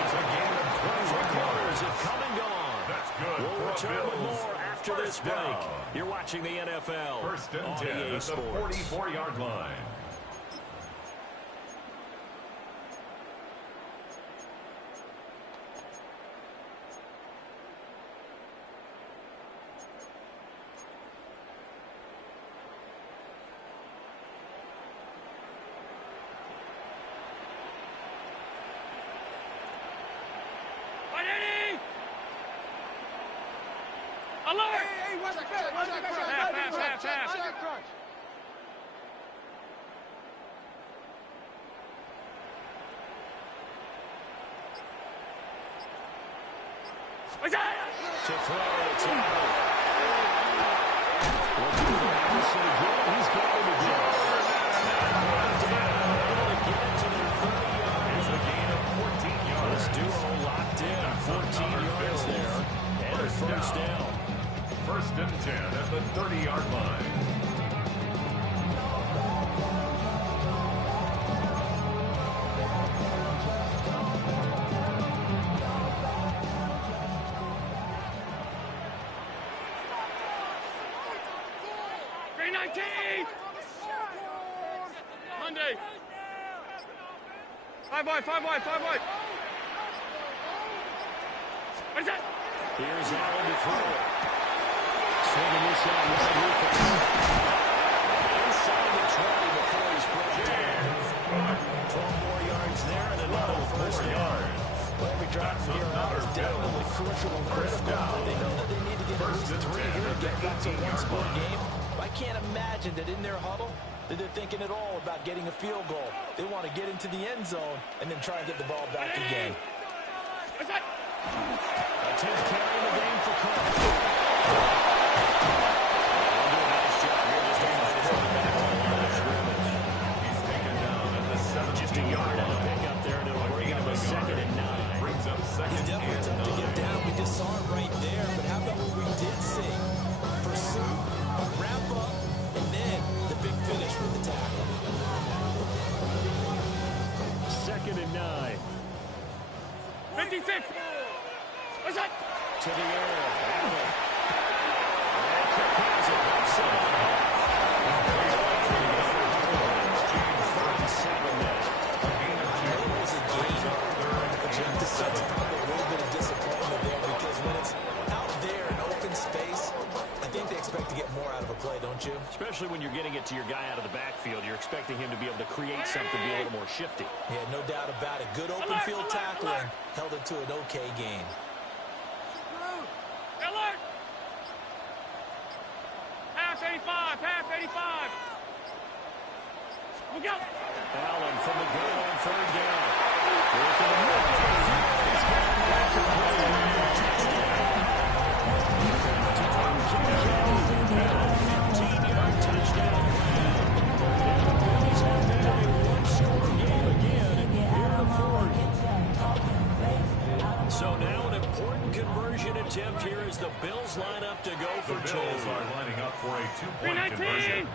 It's a game of 21 Quarters have come and gone. That's good. We'll return with Bills. more after this First break. down. You're watching the NFL 1st and on 10 EA at the Sports. 44-yard line. Alert! Hey, where's that crunch? Crunch. To throw, it's out. Looking for Anderson again. He's got him again. Able to get it to their 30 yards. It's a gain of 14 yards. This duo locked in. 14 yards there. And a first down. 1st and 10 at the 30-yard line. Five wide. What's that? Here's Allen to throw. Swinging this out right here for inside the 20 before he's brought down. 12 more yards there and another first down. Well, every drive from here out is definitely crucial and critical. They know that they need to get at least 3 here to get back to a one-score game. I can't imagine that in their huddle that they're thinking at all about getting a field goal. They want to get into the end zone and then try and get the ball back again. What's that? A 10th carry in the game for Cook. They'll do a nice job here. Just to find his way back on the line of scrimmage. He's taken down at the 7. Just a yard on the pickup there, and it'll bring him a 2nd and 9. Brings up 2nd It's definitely and tough to 9. get down. We just saw it right there. But how about what we did see? Pursuit, wrap up, and then the big finish with the tackle. 2nd and 9. 56. What's that? To the air. Allen. And Cook has it. Outside. It was a game. That's probably a little bit of disappointment there because when it's out there in open space, I think they expect to get more out of a play, don't you? Especially when you're getting it to your guy out of the backfield. You're expecting him to be able to create something, be a little more shifty. Yeah, no doubt about it. Good open field tackling held it to an okay game. Alert! Half 85, half 85. Look out! Allen from the goal on 3rd down. Working the middle of the field. He's got an after play. Tom Kincaid. 15-yard touchdown. And the Bills have made it a one-score game again here in the 4th. So now an important conversion attempt here as the Bills line up to go for The 2. Bills are lining up for a 2-point 319. conversion.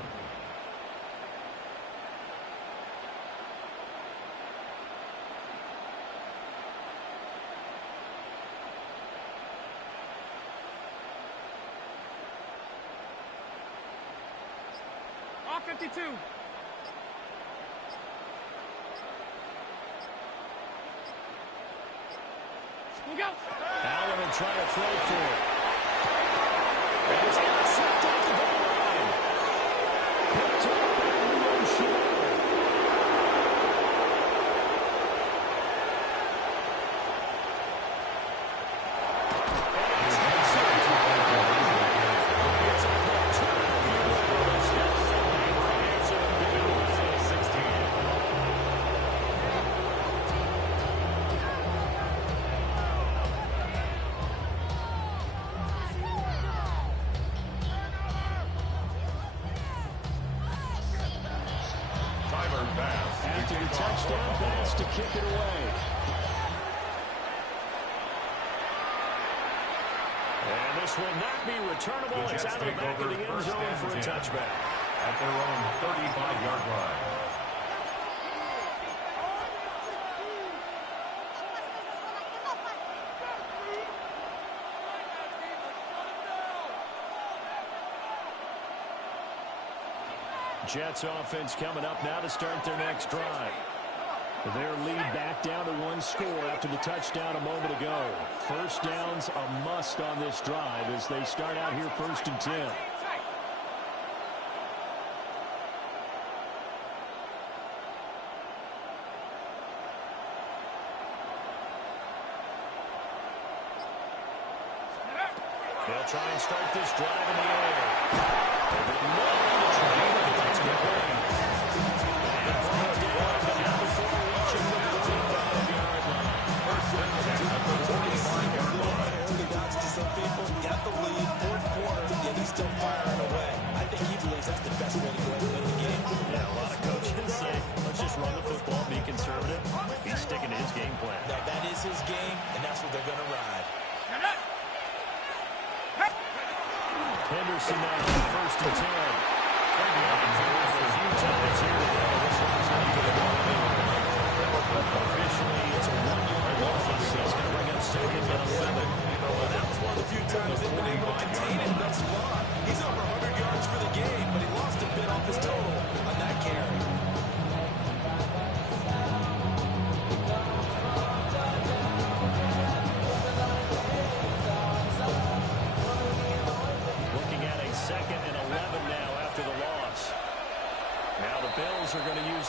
Off 52. Look out! Allen will try to throw for it. And it's intercepted at the goal line. Picked up by Rochelle. After the touchdown pass to kick it away. And this will not be returnable. It's out of the back of the end zone for a touchback. At their own 35-yard line. Jets offense coming up now to start their next drive. Their lead back down to 1 score after the touchdown a moment ago. First down's a must on this drive as they start out here 1st and 10. They'll try and start this drive in the air. Some people got the lead, 4th quarter, yet he's still firing away. I think he believes that's the best way to go ahead and win the game. Yeah, a lot of coaches say, let's just run the football, be conservative. He's sticking to his game plan. Now, that is his game, and that's what they're going to ride. Henderson now on 1st and 10. A few times here today. This one's not even a one. Officially, it's a 1-yard loss. It's going to bring up 2nd and 11. Well, that was one of the few times they've been able to contain him thus far. He's over 100 yards for the game, but he lost a bit off his total on that carry.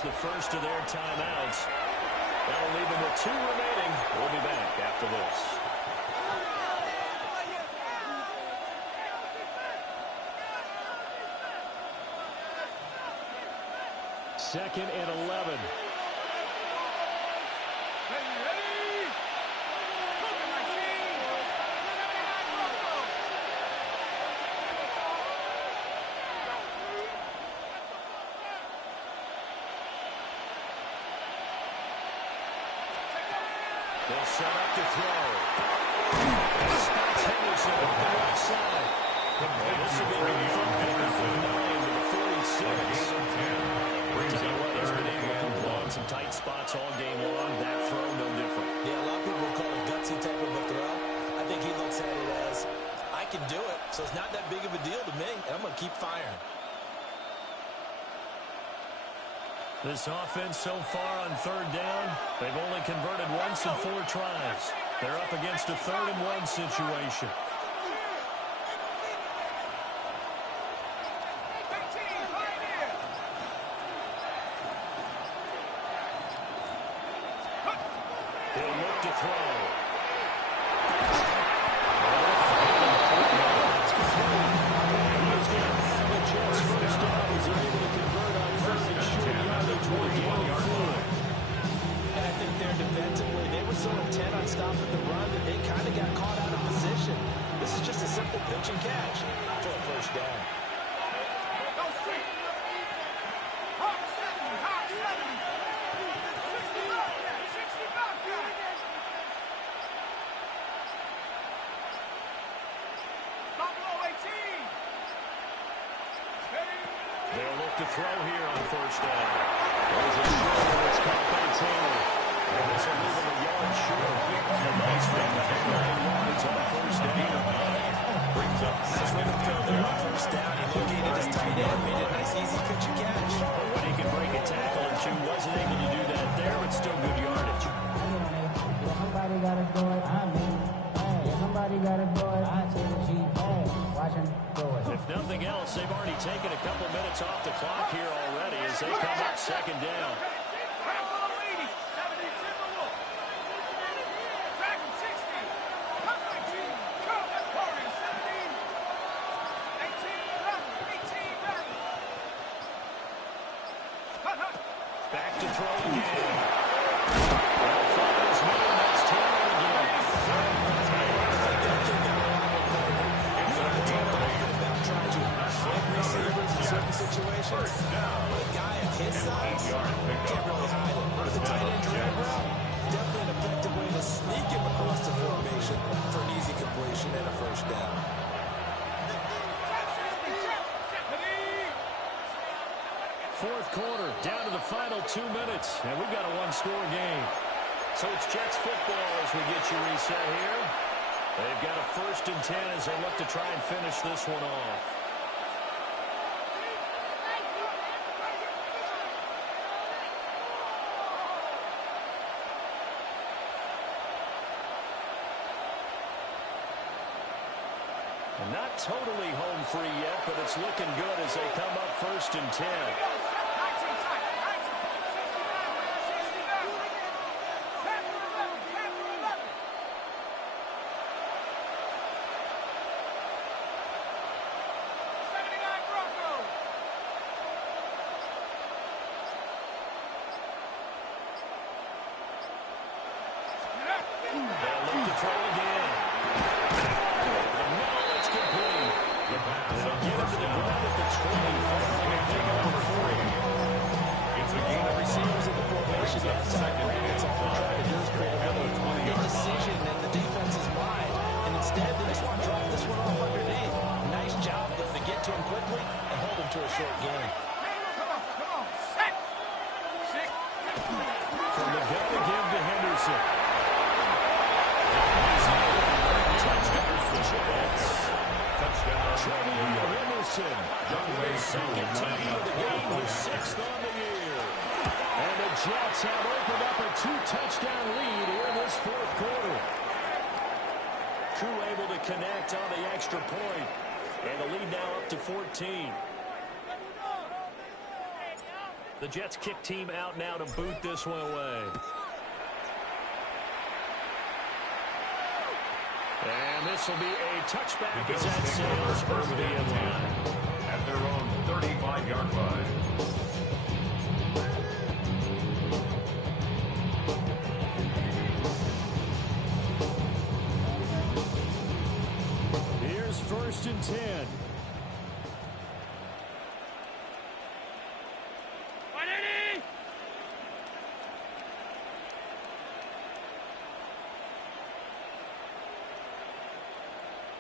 used the first of their timeouts. That'll leave them with 2 remaining. We'll be back after this. Second and 11. They'll set up to throw. Spots Henderson on the right side. This will be good from Henderson. 9 to the 46. Tell you what, he's been able to control some tight spots all game long. That throw, no different. Yeah, a lot of people call it gutsy type of a throw. I think he looks at it as, I can do it, so it's not that big of a deal to me, and I'm going to keep firing. This offense so far on third down, they've only converted once in 4 tries. They're up against a 3rd and 1 situation. He'll look to throw. The Jets first down as they're able to convert on 3rd and short yardage. And I think they're defensively, they were so intent on stopping the run that they kind of got caught out of position. This is just a simple pitch and catch for a first down. They'll look to throw here on first down. There's a throw that's caught by Taylor. And this will leave him a yard short. A nice run back 9 yards on first down. Brings up nice rhythm throw there on first down. He located his tight end, made it a nice easy pitch and catch. When he can break a tackle or two, wasn't able to do that there, but still good yardage. Somebody gotta do it, I mean, hey, somebody gotta do it, I take a G, hey, watch him do it. If nothing else, they've already taken a couple minutes off the clock here already as they come up second down. Back to throw again. Well, find his man, that's Taylor again. Trying to flank receivers in certain situations. A guy of his size can't really hide it. With the tight end drag route, definitely an effective way to sneak him across the formation for an easy completion and a first down. Fourth quarter, down to the final 2 minutes, and we've got a 1-score game. So it's Jets football as we get you reset here. They've got a 1st and 10 as they look to try and finish this one off. And not totally home free yet, but it's looking good as they come up 1st and 10. They'll look to throw again. The middle, it's complete. They'll get him to the ground at the 20. They'll take it over 40. It's a game of receivers in the formation. That's it's all they're trying to do is create another indecision in the defense's mind. And instead, they just want to drop this one off underneath. Nice job, though, to get to him quickly and hold him to a short game. From the gun to give to Henderson. Henderson, his second TD of the game, his 6th on the year. And the Jets have opened up a 2-touchdown lead here in this 4th quarter. Crew able to connect on the extra point, and the lead now up to 14. The Jets kick team out now to boot this one away. And this will be a touchback as that sails over the end line. At their own 35-yard line. Here's 1st and 10.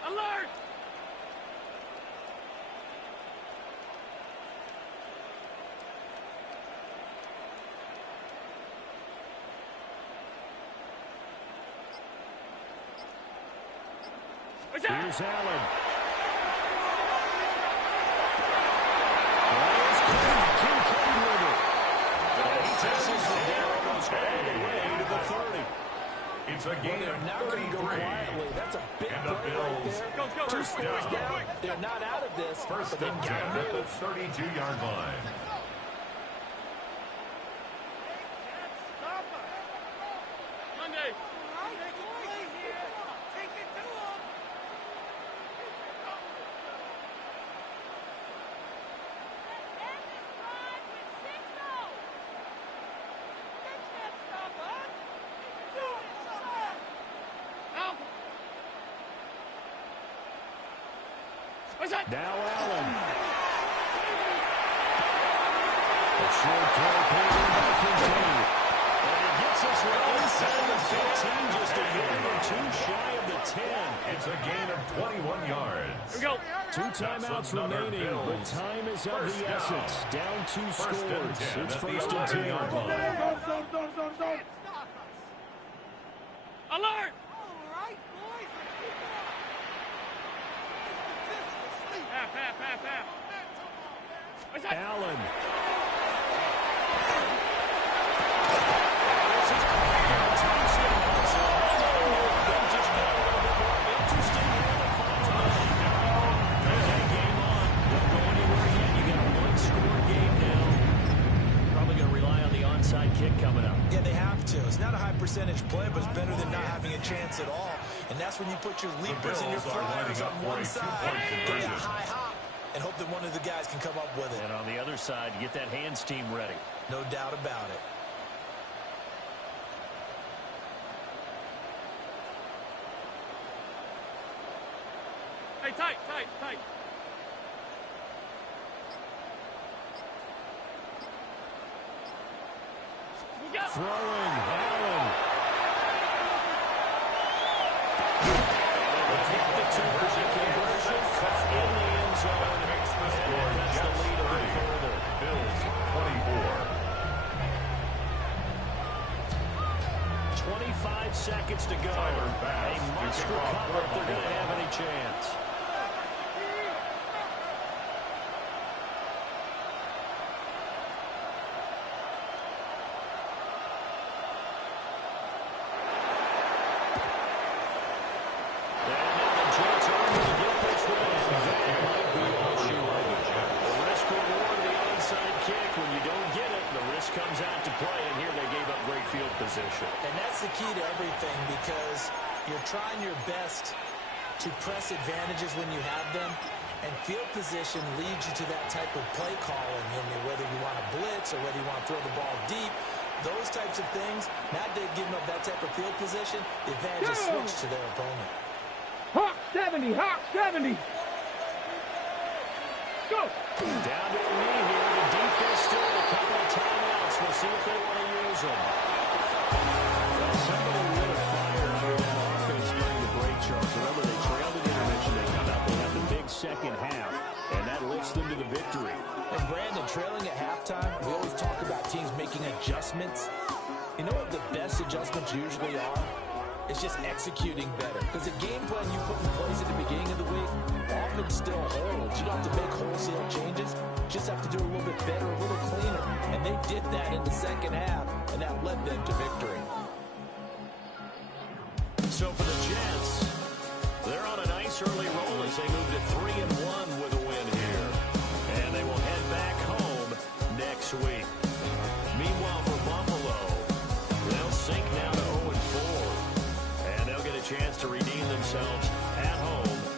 Alert! Here's Allen. He takes this one down almost all the way to the 30. It's a gain of 33. That's a big And the play right Bills there. Go, go. Two scores down. They're not out of this. First but and they've 10 got to at the move. 32-yard line. Monday. Now Allen. A short throw pulled in by Kincaid. And he gets us right inside the 15, just a yard or two shy of the 10. It's a gain of 21 yards. Here we go. 2 timeouts remaining, but time is of the essence. Down 2 scores. It's 1st and 10. Alert! Half. Allen. Kick coming up. Yeah, they have to. It's not a high percentage play, but it's better than not having a chance at all. And that's when you put your leapers and your flyers on one side, get a high hop, and hope that one of the guys can come up with it. And on the other side, get that hands team ready. No doubt about it. Hey, tight. Throwing, Allen. The 2-point conversion in the end zone. Makes the score That's the lead a bit further. Bills 24. 25 seconds to go. A must recover if they're going to have any chance. Comes out to play, and here they gave up great field position. And that's the key to everything, because you're trying your best to press advantages when you have them, and field position leads you to that type of play calling. I mean, whether you want to blitz or whether you want to throw the ball deep, those types of things, now they've given up that type of field position, the advantage is switched to their opponent. Hawk 70. Go! Down to a knee here. The defense still with a couple of timeouts. We'll see if they want to use them. Well, somebody lit a fire under that offense during the break, Charles. Remember, they trailed at intermission. They come out, they have the big second half, and that lifts them to the victory. And Brandon, trailing at halftime, we always talk about teams making adjustments. You know what the best adjustments usually are? It's just executing better. Because the game plan you put in place at the beginning of the week often still holds. You don't have to make wholesale changes. You just have to do a little bit better, a little cleaner. And they did that in the second half, and that led them to victory. So for the Jets, they're on a nice early roll as they move to 3-1 with a win here. And they will head back home next week. chance to redeem themselves at home